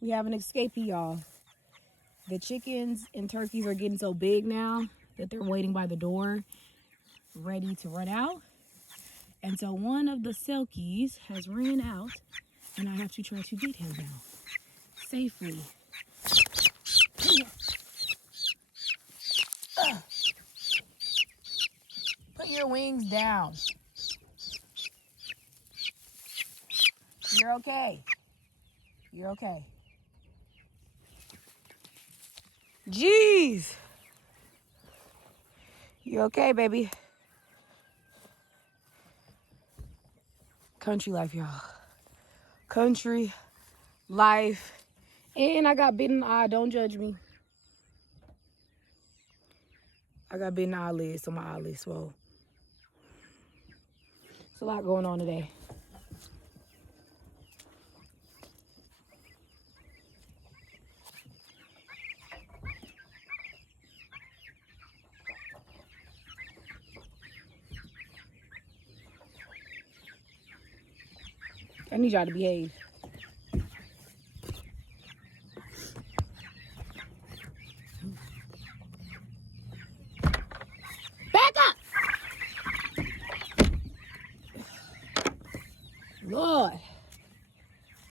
We have an escapee, y'all. The chickens and turkeys are getting so big now that they're waiting by the door, ready to run out. And so one of the Silkies has ran out, and I have to try to get him now, safely. Put your wings down. You're okay. You're okay. Jeez. You okay, baby? Country life, y'all. Country life. And I got bitten in the eye. Don't judge me. I got bitten in the eyelid, so my eyelid swole. It's a lot going on today. I need y'all to behave.